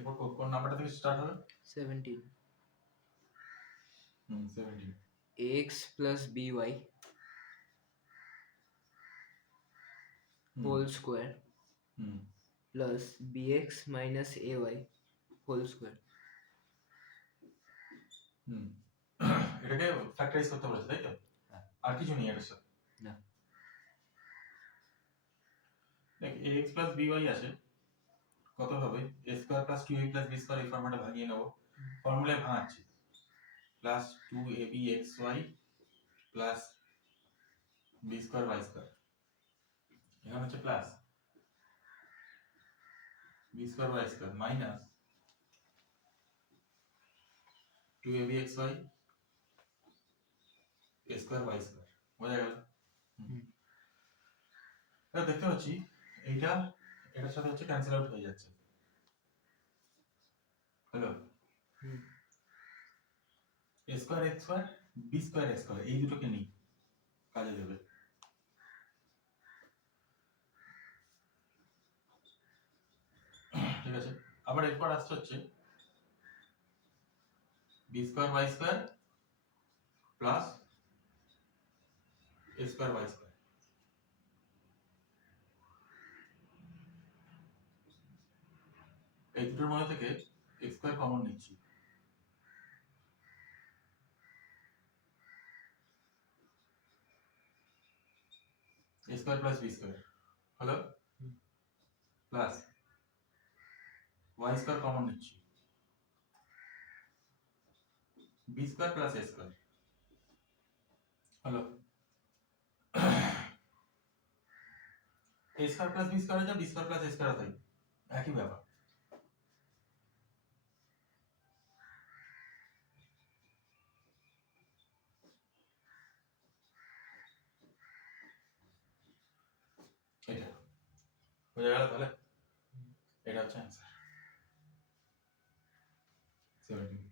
এরপর কোন নাম্বারটা থেকে স্টার্ট হবে? 17 17 ax plus by whole square plus bx minus ay whole square. এটাকে ফ্যাক্টরাইজ করতে বলেছে, তাই তো? আর কিছু নেই এর সাথে? না। দেখ ax plus by আছে, কত হবে? a square plus 2ab plus b square এই ফর্মুলাটা ভাঙিয়ে নেব, ফর্মুলায় ভাঙাচ্ছি, plus 2abxy plus b square y square, এখানে হচ্ছে plus b square y square minus 2abxy a square y square, বোঝা গেল? এবার দেখতে পাচ্ছি এইটা এটার সাথে হচ্ছে ক্যান্সেল আউট হয়ে যাচ্ছে, হলো? a square x square b square x square এই দুটোকে নিই, কাজে দেবে। ঠিক আছে, আবার এরপর আসছে হচ্ছে b square y square plus a square y square, এই দুটোর মধ্যে থেকে x square কমন নিচ্ছি, a square plus b square হলো, প্লাস y square কমন নিচ্ছি, b square plus a square হলো, a square plus b square যা b square plus a square তাই একই ব্যাপার। এটা বোঝা গেল তাহলে? এটা হচ্ছে অ্যান্সার 17।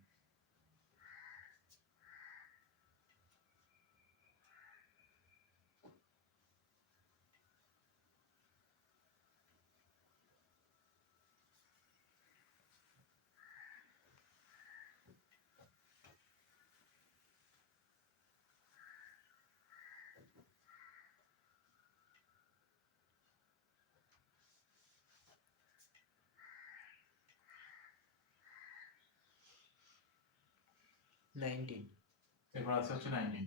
এরপর আছে হচ্ছে 19,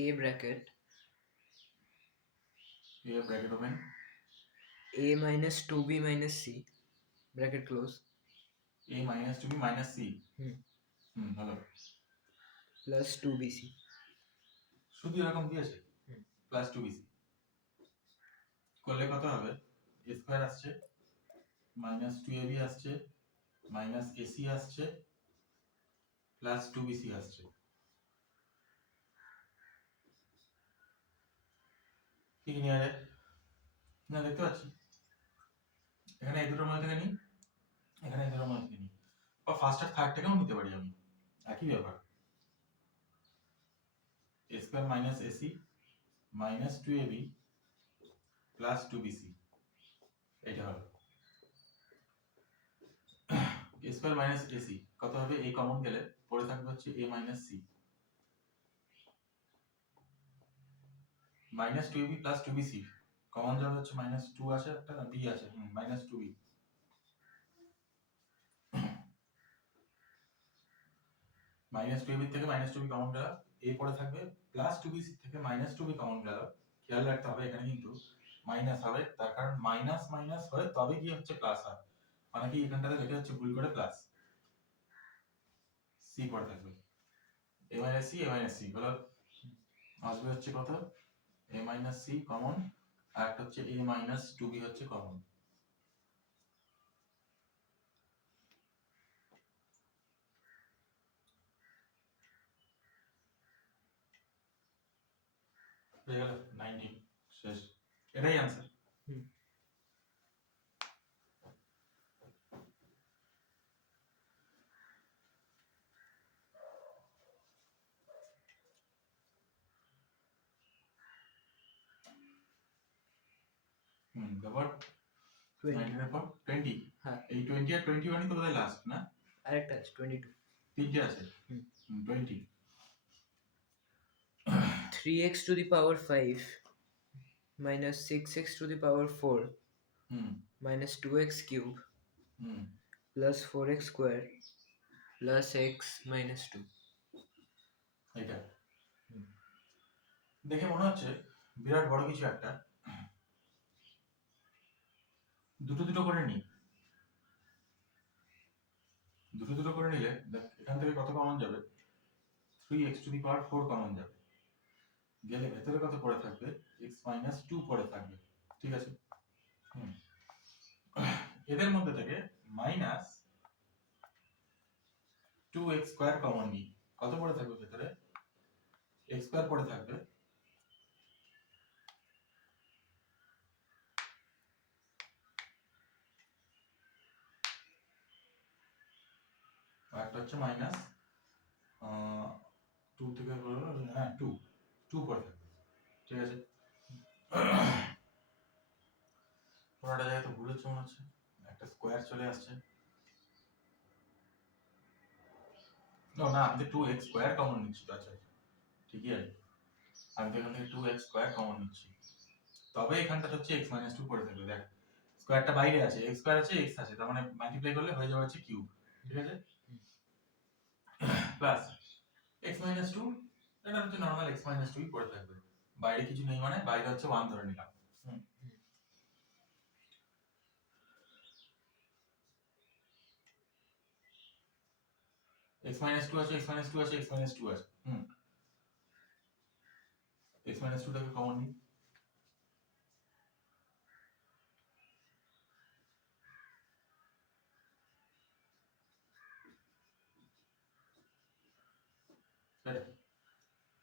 a bracket a bracket open a minus 2b minus c bracket close a minus 2b minus c হলো, plus 2bc শুধু এরকম দিয়েছে, প্লাস 2bc করলে কত হবে? a স্কয়ার আসছে, মাইনাস 2ab আসছে, মাইনাস ac আসছে, প্লাস 2bc আসছে, কি নিয়ে যায় না দেখতে পাচ্ছি, এখানে এই দুটোর মধ্যে থেকে নিই, এখানে এই দুটোর মধ্যে থেকে নিই, বা ফার্স্ট আর থার্ড থেকেও নিতে পারি আমি, একই ব্যাপার, a square minus ac minus 2ab plus 2bc, এটা হলো a স্কয়ার মাইনাস ac, কত হবে? a কমন গেলে পড়ে থাকবে হচ্ছে a minus c minus 2ab plus 2bc, common যাবে হচ্ছে মাইনাস 2 আছে একটা, b আছে, মাইনাস 2b মাইনাস 2ab থেকে মাইনাস 2b কমন গেল, a পড়ে থাকবে, প্লাস 2bc থেকে মাইনাস 2b কমন গেল, খেয়াল রাখতে হবে এখানে কিন্তু মাইনাস হবে, তার কারণ মাইনাস মাইনাস হয় তবে কি হচ্ছে প্লাস হয়, মানে কি এখানটাতে লেখা হচ্ছে ভুল করে প্লাস, c পড়ে থাকবে, a minus c, a minus c হলো, আসবে হচ্ছে কত? a মাইনাস c কমন, আর একটা হচ্ছে a মাইনাস 2b হচ্ছে কমন, হয়ে গেল 19, শেষ, এটাই आंसर। ব্যাপার 20 19 এর পর 20 হ্যাঁ এই 20 আর 21 তো বোধহয় লাস্ট না আরেকটা আছে 22 তিনটে আছে হুম। 20 3x to the power 5 minus 6x to the power 4 hmm minus 2x cube hmm plus 4x square plus x minus 2 এটা হুম। দেখে মনে হচ্ছে বিরাট বড় কিছু একটা দুটো দুটো করে নি দুটো দুটো করে নিলে দেখ এখান থেকে কত কমন যাবে 3x to the power 4 common যাবে গেলে ভেতরে কত পড়ে থাকবে x minus 2 পড়ে থাকবে ঠিক আছে হুম এদের মধ্যে থেকে মাইনাস 2x স্কয়ার কমন নিই কত পড়ে থাকবে ভেতরে x স্কয়ার পড়ে থাকবে আর একটা হচ্ছে মাইনাস 2 থেকে হলো হ্যাঁ 2 পড়ে থাকবে ঠিক আছে পুরোটা জায়গায় তো ভুল হচ্ছে মনে হচ্ছে একটা স্কয়ার চলে আসছে না আমি তো 2x স্কয়ার কমন নিচ্ছি তো আচ্ছা ঠিকই আছে আমি তো এখান থেকে 2x স্কয়ার কমন নিচ্ছি তবে এখানটা হচ্ছে x 2 পড়ে থাকবে দেখ স্কয়ারটা বাইরে আছে x স্কয়ার আছে x আছে তার মানে মাল্টিপ্লাই করলে হয়ে যাবে হচ্ছে কিউব ঠিক আছে প্লাস x 2 এটা হচ্ছে নরমাল x 2 ই পড়ে থাকবে বাইরে কিছু নেই মানে বাইরে হচ্ছে 1 ধরে নিলাম x 2 আছে x 2 আছে x 2 আছে x 2 টাকে কমন নিই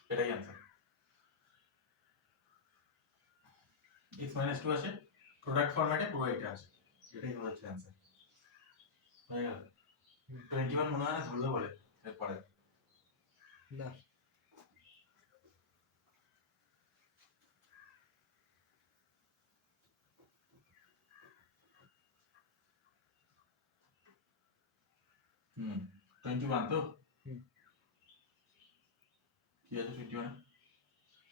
এটাই आंसर x 2 আছে প্রোডাক্ট ফরম্যাটে পুরো এটা আছে এটাই হচ্ছে आंसर হয়ে গেল 21 মনে হয় না ধরবে বলে এরপরে না হুম 21 তো হুম। কি আছে 21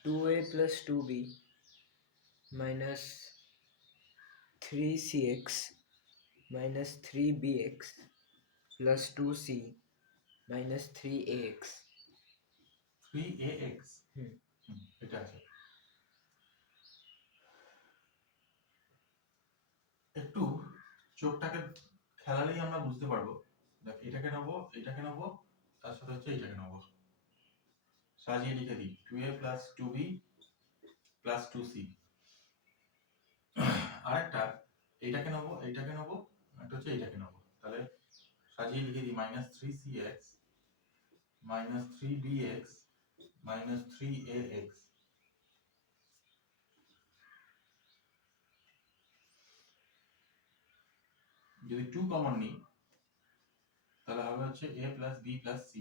2a plus 2b minus 3cx minus 3bx plus 2c minus 3ax 3ax হুম। এটা আছে একটু চোখটাকে খেলালেই আমরা বুঝতে পারবো দেখ এটাকে নেবো তার সাথে হচ্ছে এটাকে নেবো সাজিয়ে লিখে দিই 2a plus 2b plus 2c আরেকটা এইটাকে নেবো একটা হচ্ছে এইটাকে নেবো তাহলে সাজিয়ে লিখে দিই minus 3cx minus 3bx minus 3ax যদি 2 কমন নিই তাহলে হবে হচ্ছে a plus b plus c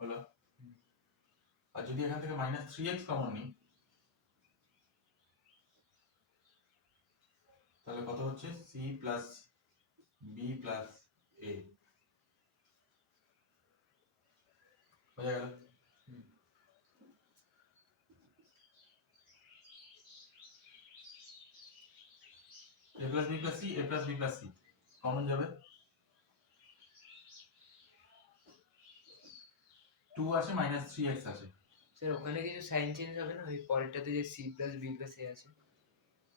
হলো আর যদি এখান থেকে minus 3x কমন নিই তাহলে কত হচ্ছে c plus b plus a হয়ে গেল a plus b plus c a plus b plus c common যাবে 2 আছে minus 3x আছে স্যার ওখানে কিছু সাইন চেঞ্জ হবে না ওই পরেরটাতে যে c plus b plus a আছে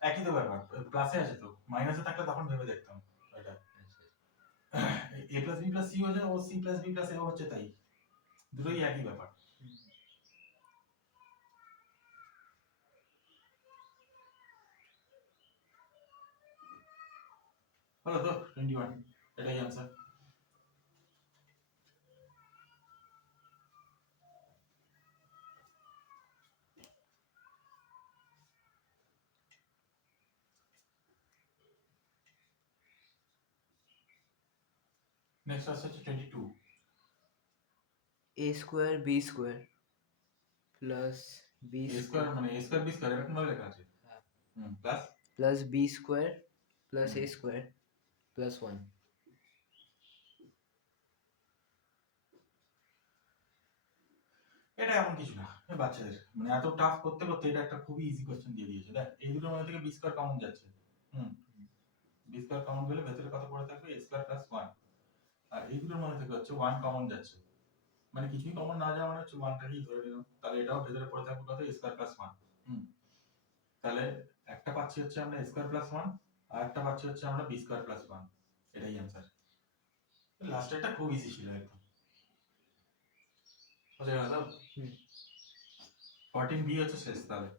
একই তো ব্যাপার প্লাসে আছে তো মাইনাসে থাকলে তখন ভেবে দেখতাম এটা a plus b plus c হয়ে যায় ও c plus b plus a হচ্ছে তাই দুটোই একই ব্যাপার হলো তো 21 এটাই आंसर নেক্সট আছে 22 a square b square plus b a square মানে a স্কয়ার b স্কয়ার এরকম ভাবে লেখা আছে হ্যাঁ। Plus plus b square plus a square plus 1। এটা এমন কিছু না, বাচ্চাদের মানে এত টাফ করতে করতে এটা একটা খুবই ইজি কোশ্চেন দিয়ে দিয়েছে। দেখ এই দুটোর মধ্যে থেকে বি স্কয়ার কমন যাচ্ছে, বি স্কয়ার কমন গেলে ভেতরে কত পড়ে থাকবে, এ স্কয়ার প্লাস 1। আর এই দুটোর মধ্যে থেকে হচ্ছে 1 কমন যাচ্ছে, মানে কিছুই কমন না যাওয়া মানে হচ্ছে 1টাকেই ধরে নিলাম, তাহলে এটাও ভেতরে পড়ে থাকবে কত, এ স্কয়ার প্লাস 1। তাহলে একটা পাচ্ছি হচ্ছে আমরা এ স্কয়ার প্লাস 1, আর একটা পাচ্ছি হচ্ছে আমরা বি স্কয়ার প্লাস 1। এটাই অ্যান্সার। লাস্টেরটা খুব ইজি ছিল একদম, বুঝে গেল? 14 বি হচ্ছে শেষ তাহলে।